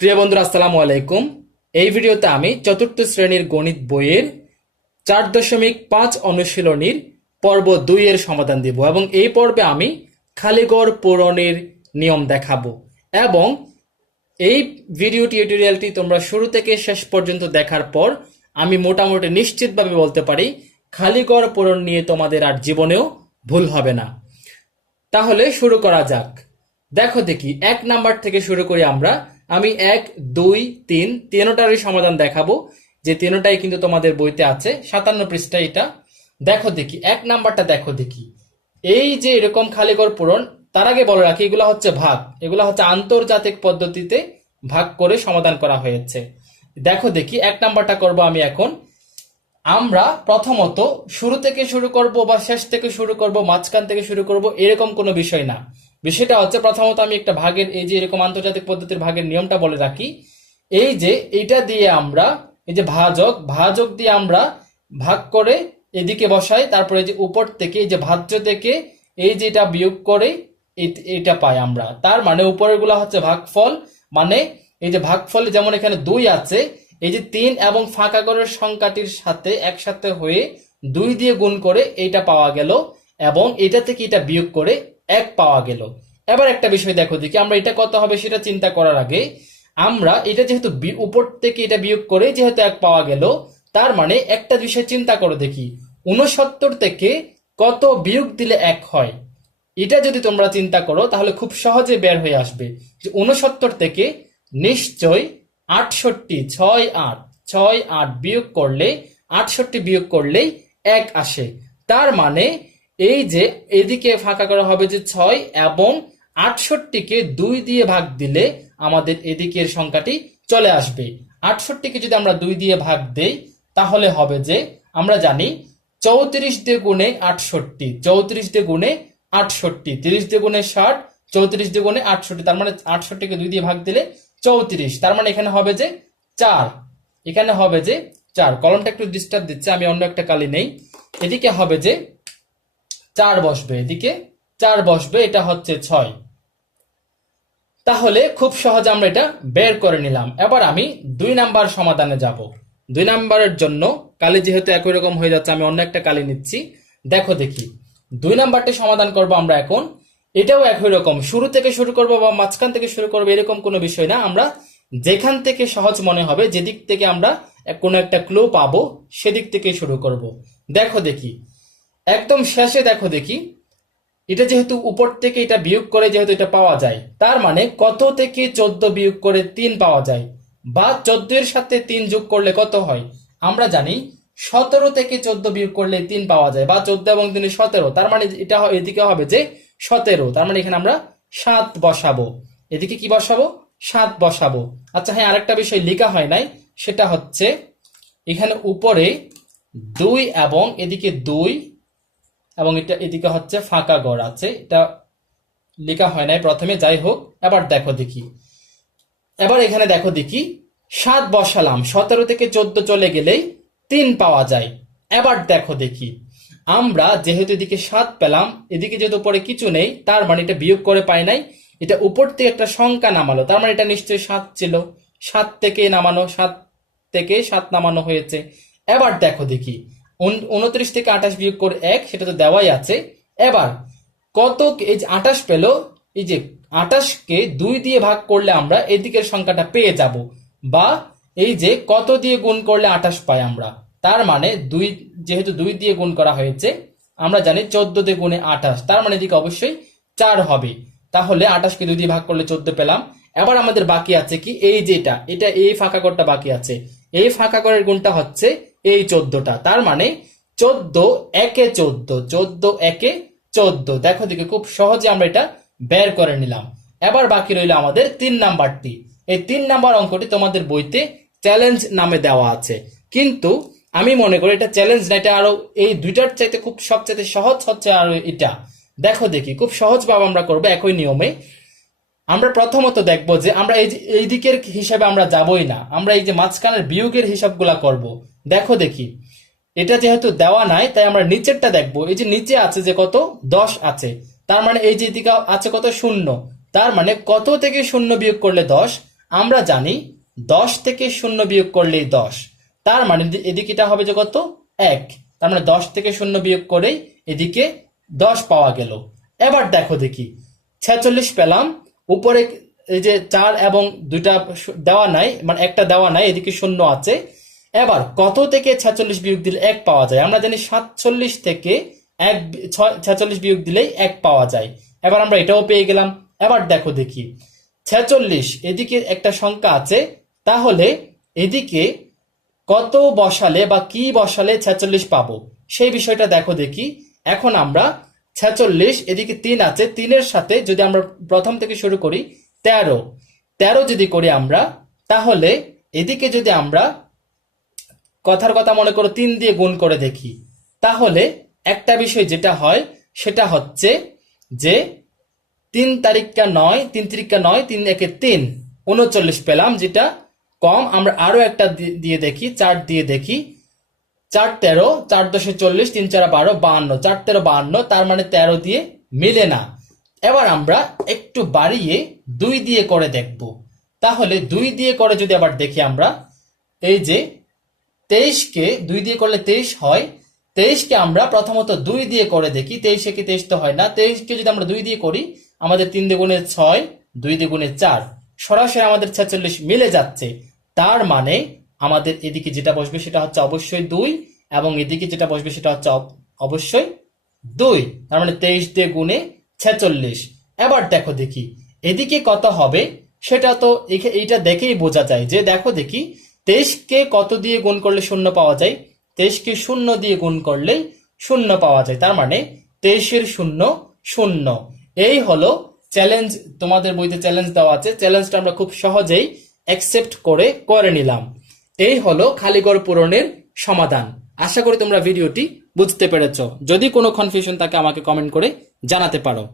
প্রিয় বন্ধুরা, আসসালামু আলাইকুম। এই ভিডিওতে আমি চতুর্থ শ্রেণীর গণিত বইয়ের 4.5 অনুশীলনীর পর্ব 2 এর সমাধান দিব এবং এই পর্বে আমি খালিঘর পূরণের নিয়ম দেখাবো। এবং এই ভিডিও টিউটোরিয়ালটি তোমরা শুরু থেকে শেষ পর্যন্ত দেখার পর আমি মোটামুটি নিশ্চিতভাবে বলতে পারি খালিঘর পূরণ নিয়ে তোমাদের আর জীবনেও ভুল হবে না। তাহলে শুরু করা যাক। দেখো দেখি 1 নাম্বার থেকে শুরু করি আমরা। আমি 1, 2, 3 তিনটারই সমাধান দেখাবো, যে তিনটাই কিন্তু তোমাদের বইতে আছে 57 পৃষ্ঠা। এটা দেখো দেখি 1 নাম্বারটা দেখো দেখি। এই যে এরকম খালিঘর পূরণ, তার আগে বলে রাখি এগুলা হচ্ছে ভাগ, এগুলা হচ্ছে আন্তর্জাতিক পদ্ধতিতে ভাগ করে সমাধান করা হয়েছে। দেখো দেখি 1 নাম্বারটা করব আমি এখন। আমরা প্রথমত শুরু থেকে শুরু করব বা শেষ থেকে শুরু করব, মাঝখান থেকে শুরু করব, এরকম কোনো বিষয় না। বিষয়টা হচ্ছে প্রথমত আমি একটা ভাগের, এই যে এরকম আন্তর্জাতিক পদ্ধতির ভাগের নিয়মটা বলে রাখি। এই যে এটা দিয়ে আমরা, এই যে ভাজক, ভাজক দিয়ে আমরা ভাগ করে এদিকে বসাই, তারপরে যে উপর থেকে এই যে ভাজ্য থেকে এই যে এটা বিয়োগ করে এটা পাই আমরা। তার মানে উপরের গুলা হচ্ছে ভাগফল। মানে এই যে ভাগফলে যেমন এখানে 2 আছে, এই যে 3 এবং ফাঁকা ঘরের সংখ্যাটির সাথে একসাথে হয়ে 2 দিয়ে গুণ করে এইটা পাওয়া গেল, এবং এটা থেকে এটা বিয়োগ করে 1 পাওয়া গেল। এবার একটা বিষয় দেখো দেখি, আমরা এটা কত হবে সেটা চিন্তা করার আগে আমরা এটা যেহেতু উপর থেকে এটা বিয়োগ করে যেহেতু 1 পাওয়া গেল, তার মানে একটা বিষয় চিন্তা করো দেখি, 69 থেকে কত বিয়োগ দিলে 1 হয়। এটা যদি তোমরা চিন্তা করো তাহলে খুব সহজে বের হয়ে আসবে যে 69 থেকে নিশ্চয় 68, 6 8 বিয়োগ করলে 68 বিয়োগ করলেই 1 আসে। তার মানে এই যে এদিকে ফাঁকা করা হবে যে 6 এবং 68কে 2 দিয়ে ভাগ দিলে আমাদের এদিকের সংখ্যাটি চলে আসবে। 68কে যদি আমরা 2 দিয়ে ভাগ দেই তাহলে হবে যে, আমরা জানি 34 দিয়ে গুণে 68, 34 দিয়ে গুণে 68, 30 দিয়ে গুণে 60, 34 দিয়ে গুণে 68, তার মানে 68কে 2 দিয়ে ভাগ দিলে 34, তার মানে এখানে হবে যে 4। এখানে হবে যে 4। কলমটা একটু ডিস্টার্ব দিচ্ছে, আমি অন্য একটা কালি নেই। এদিকে হবে যে 4 বসবে, এদিকে 4 বসবে, এটা হচ্ছে 6। তাহলে খুব সহজে আমরা এটা বের করে নিলাম। এবার আমি 2 নাম্বার সমাধানে যাব। 2 নাম্বারের জন্য কালি যেহেতু একই রকম হয়ে যাচ্ছে, আমি অন্য একটা কালি নিচ্ছি। দেখো দেখি 2 নাম্বারটি সমাধান করব আমরা এখন। এটাও একই রকম, শুরু থেকে শুরু করব বা মাঝখান থেকে শুরু করব এরকম কোনো বিষয় না। আমরা যেখান থেকে সহজ মনে হবে, যেদিক থেকে আমরা কোনো একটা ক্লু পাবো সেদিক থেকে শুরু করব। দেখো দেখি একদম শেষে দেখো দেখি, এটা যেহেতু উপর থেকে এটা বিয়োগ করে যেহেতু এটা পাওয়া যায়, তার মানে কত থেকে 14 বিয়োগ করে 3 পাওয়া যায়, বা 14 এর সাথে 3 যোগ করলে কত হয়। আমরা জানি 17 থেকে 14 বিয়োগ করলে 3 পাওয়া যায়, বা 14 এবং 3 17, তার মানে এটা এদিকে হবে যে 17। তার মানে এখানে আমরা 7 বসাবো। এদিকে কি বসাবো? 7 বসাবো। আচ্ছা হ্যাঁ, আরেকটা বিষয় লেখা হয় নাই, সেটা হচ্ছে এখানে উপরে 2 এবং এদিকে 2 এবং এটা এদিকে হচ্ছে ফাঁকা ঘর আছে, এটা লেখা হয় নাই প্রথমে, যাই হোক। এবার দেখো দেখি, এবার এখানে দেখো দেখি 7 বসালাম, 17 থেকে 14 চলে গেলেই 3 পাওয়া যায়। এবার দেখো দেখি, আমরা যেহেতু এদিকে 7 পেলাম, এদিকে যেহেতু উপরে কিছু নেই, তার মানে এটা বিয়োগ করে পাই নাই, এটা উপর থেকে একটা সংখ্যা নামালো, তার মানে এটা নিশ্চয়ই 7 ছিল। 7 থেকে নামানো, 7 থেকে 7 নামানো হয়েছে। এবার দেখো দেখি 29 থেকে 28 বিয়োগ করে 1, সেটা তো দেওয়াই আছে। এবার কত, এই যে 28 পেল, এই যে 28কে 2 দিয়ে ভাগ করলে আমরা এদিকের সংখ্যাটা পেয়ে যাব, বা এই যে কত দিয়ে গুণ করলে 28 পাই আমরা। তার মানে 2, যেহেতু 2 দিয়ে গুণ করা হয়েছে, আমরা জানি 14 দিয়ে গুণে 28, তার মানে এদিকে অবশ্যই 4 হবে। তাহলে 28কে 2 দিয়ে ভাগ করলে 14 পেলাম। এবার আমাদের বাকি আছে কি, এই যে এটা এই ফাঁকা ঘরটা বাকি আছে। এই ফাঁকা ঘরের গুণটা হচ্ছে এই 14টা, তার মানে 14 একে 14, 14 একে 14। দেখো দেখি খুব সহজে আমরা এটা বের করে নিলাম। এবার বাকি রইল আমাদের 3 নাম্বারটি। এই 3 নাম্বার অঙ্কটি তোমাদের বইতে চ্যালেঞ্জ নামে দেওয়া আছে, কিন্তু আমি মনে করি এটা চ্যালেঞ্জ না, এটা আরো এই দুইটার চাইতে খুব সবচাইতে সহজ হচ্ছে আরো এটা। দেখো দেখি খুব সহজ ভাবে আমরা করবো একই নিয়মে। আমরা প্রথমত দেখবো যে আমরা এই দিকের হিসাবে আমরা যাবই না, আমরা এই যে মাঝখানের বিয়োগের হিসাবগুলা করব। দেখো দেখি এটা যেহেতু দেওয়া নাই, তাই আমরা নিচেরটা দেখবো। এই যে নিচে আছে যে কত, 10 আছে, তার মানে এই যে দিকে আছে কত, 0, তার মানে কত থেকে 0 বিয়োগ করলে 10, আমরা জানি 10 থেকে 0 বিয়োগ করলেই 10, তার মানে এদিকে এটা হবে যে কত 1, তার মানে 10 থেকে 0 বিয়োগ করেই এদিকে 10 পাওয়া গেল। এবার দেখো দেখি 46 পেলাম, উপরে এই যে 4 এবং দুইটা দেওয়া নাই, মানে একটা দেওয়া নাই, এদিকে 0 আছে। এবার কত থেকে 46 বিয়োগ দিলে 1 পাওয়া যায়? আমরা জানি 47 থেকে 46 বিয়োগ দিলেই 1 পাওয়া যায়। এবার আমরা এটাও পেয়ে গেলাম। এবার দেখো দেখি 46, এদিকে একটা সংখ্যা আছে, তাহলে এদিকে কত বসালে বা কি বসালে 46 পাবো সেই বিষয়টা দেখো দেখি। এখন আমরা 46, এদিকে 3 আছে, 3-এর সাথে যদি আমরা প্রথম থেকে শুরু করি 13 যদি করি আমরা, তাহলে এদিকে যদি আমরা কথার কথা মনে করো 3 দিয়ে গুণ করে দেখি, তাহলে একটা বিষয় যেটা হয় সেটা হচ্ছে যে 3 তারিখটা 9, 3 তারিখটা 9, 3 একে 3, 39 পেলাম, যেটা কম। আমরা আরো একটা দিয়ে দেখি, 4 দিয়ে দেখি, 4 13, 4 10 40, 3 4 12, 52, 4 13 52, তার মানে 13 দিয়ে মিলে না। এবার আমরা একটু বাড়িয়ে 2 দিয়ে করে দেখব। তাহলে 2 দিয়ে করে যদি আবার দেখি আমরা, এই যে 23 কে 2 দিয়ে করলে 23 হয়, 23 কে আমরা প্রথমত 2 দিয়ে করে দেখি, 23 কে 23 তো হয় না, 23 কে যদি আমরা 2 দিয়ে করি, আমাদের 3 দ্বিগুণে 6, 2 দ্বিগুণে 4, সরাসরি আমাদের 46 মিলে যাচ্ছে। তার মানে আমাদের এদিকে যেটা বসবে সেটা হচ্ছে অবশ্যই 2, এবং এদিকে যেটা বসবে সেটা হচ্ছে অবশ্যই 2, তার মানে 23 দিয়ে গুণে 46। এবার দেখো দেখি এদিকে কত হবে, সেটা তো এইটা দেখেই বোঝা যায়। যে দেখো দেখি 23 কে কত দিয়ে গুণ করলে 0 পাওয়া যায়? 23 কে 0 দিয়ে গুণ করলে 0 পাওয়া যায়, তার মানে 23 এর 0 0। এই হলো চ্যালেঞ্জ, তোমাদের বইতে চ্যালেঞ্জ দেওয়া আছে, চ্যালেঞ্জটা আমরা খুব সহজেই অ্যাকসেপ্ট করে নিলাম। এই হলো খালিঘর পূরণের সমাধান। আশা করি তোমরা ভিডিওটি বুঝতে পেরেছো। যদি কোনো কনফিউশন থাকে আমাকে কমেন্ট করে জানাতে পারো।